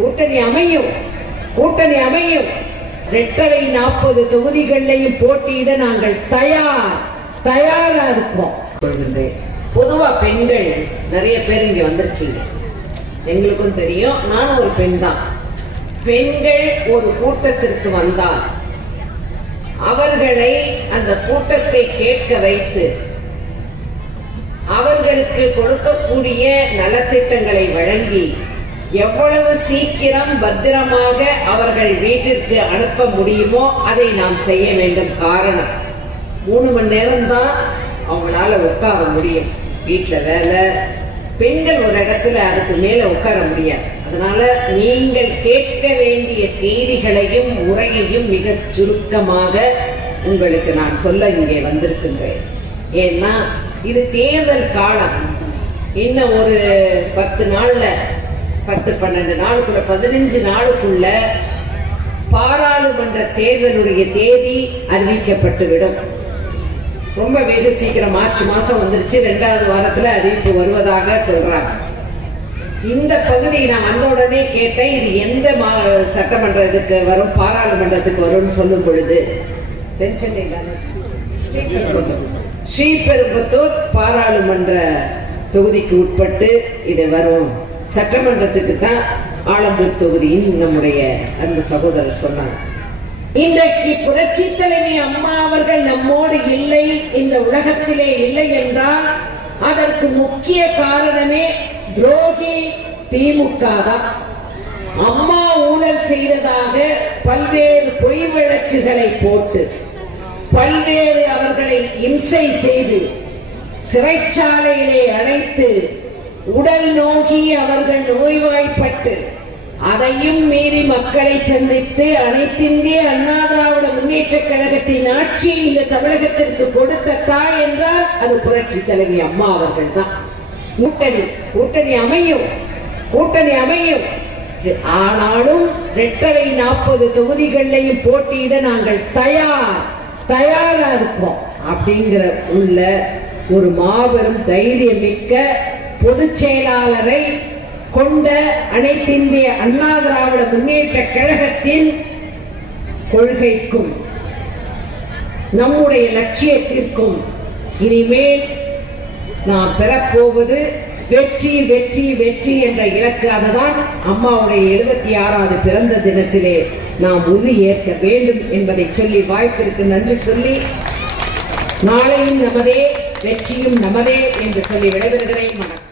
கூட்டணி அமையும். கூட்டணி அமையும். ரெட்டரை நாற்பது தொகுதிகளிலையும் போட்டியிட நாங்கள் தயார். தயாரா இருப்போம் சொல்கின்றேன். பொதுவா பெண்கள் நிறைய பேர் இங்க வந்திருக்கீங்க. எங்களுக்கும் தெரியும். நானும் ஒரு பெண் தான். பெண்கள் ஒரு கூட்டத்திற்கு வந்தால் அவர்களை அந்த கூட்டத்தை கேட்க வைத்து அவர்களுக்கு கொடுக்கக்கூடிய நலத்திட்டங்களை வழங்கி எவ்வளவு சீக்கிரம் பத்திரமாக அவர்கள் வீட்டிற்கு அனுப்ப முடியுமோ அதை நாம் செய்ய வேண்டும் காரணம். மூணு மணி நேரம் தான் அவங்களால உட்கார முடியும். வீட்டில் வேலை. பெண்கள் ஒரு இடத்துல அதுக்கு மேல உட்கார முடியாது. அதனால நீங்கள் கேட்க வேண்டிய செய்திகளையும் உரையையும் மிக சுருக்கமாக உங்களுக்கு நான் சொல்ல இங்கே வந்திருக்கின்றேன். ஏன்னா இது தேர்தல் காலம். இன்னும் ஒரு பத்து நாள்ல பத்து பன்னெண்டு நாளுக்குள்ள பதினஞ்சு நாளுக்குள்ள பாராளுமன்ற தேர்தலுடைய தேதி அறிவிக்கப்பட்டுவிடும். ரொம்ப வெகு சீக்கிரம் மார்ச் மாசம் வந்துருச்சு. ரெண்டாவது வாரத்துல அறிவிப்பு வருவதாக சொல்றாங்க. இந்த பகுதி நான் வந்த உடனே கேட்டேன் இது எந்த மா சட்டமன்ற இதுக்கு வரும் பாராளுமன்றத்துக்கு வரும்னு சொல்லும் பொழுது டென்ஷன் ஸ்ரீபெரும்புத்தூர். ஸ்ரீபெரும்புத்தூர் பாராளுமன்ற தொகுதிக்கு உட்பட்டு இது வரும். சட்டமன்றத்துக்கு தான் ஆலந்தூர் தொகுதியின் நம்முடைய அந்த சகோதரர் சொன்னாங்க இன்றைக்கு புரட்சி தலைவி அம்மா அவர்கள் நம்மோடு இல்லை இந்த உலகத்திலே இல்லை என்றால் அதற்கு முக்கிய காரணமே துரோகி திமுக தான். அம்மா ஊழல் செய்ததாக பல்வேறு பொய் வழக்குகளை போட்டு பல்வேறு அவர்களை இம்சை செய்து சிறைச்சாலையிலே அடைத்து உடல் நோக்கி அவர்கள் நோய்வாய்ப்பட்டு அதையும் மீறி மக்களை சந்தித்து அனைத்திந்திய அண்ணா திராவிட முன்னேற்ற கழகத்தின் ஆட்சி இந்த தமிழகத்திற்கு கொடுத்த தாய் என்றால் அது புரட்சி தலைவி அம்மா அவர்கள் தான் கூட்டணி கூட்டணி அமையும் கூட்டணி அமையும். ஆனாலும் ரெட்டரை நாற்பது தொகுதிகளிலையும் போட்டியிட நாங்கள் தயார் தயாரா இருப்போம். அப்படிங்கிற உள்ள ஒரு மாபெரும் தைரியமிக்க பொதுச் செயலாளரை கொண்ட அனைத்திந்திய அண்ணா திராவிட முன்னேற்ற கழகத்தின் கொள்கைக்கும் நம்முடைய லட்சியத்திற்கும் இனிமேல் நாம் பெறப்போவது வெற்றி வெற்றி வெற்றி என்ற இலக்கு அதுதான் அம்மாவுடைய எழுபத்தி ஆறாவது பிறந்த தினத்திலே நாம் உறுதி ஏற்க வேண்டும் என்பதை சொல்லி வாய்ப்பிற்கு நன்றி சொல்லி நாளையும் நமதே வெற்றியும் நமதே என்று சொல்லி விடைபெறுகிறேன். வணக்கம்.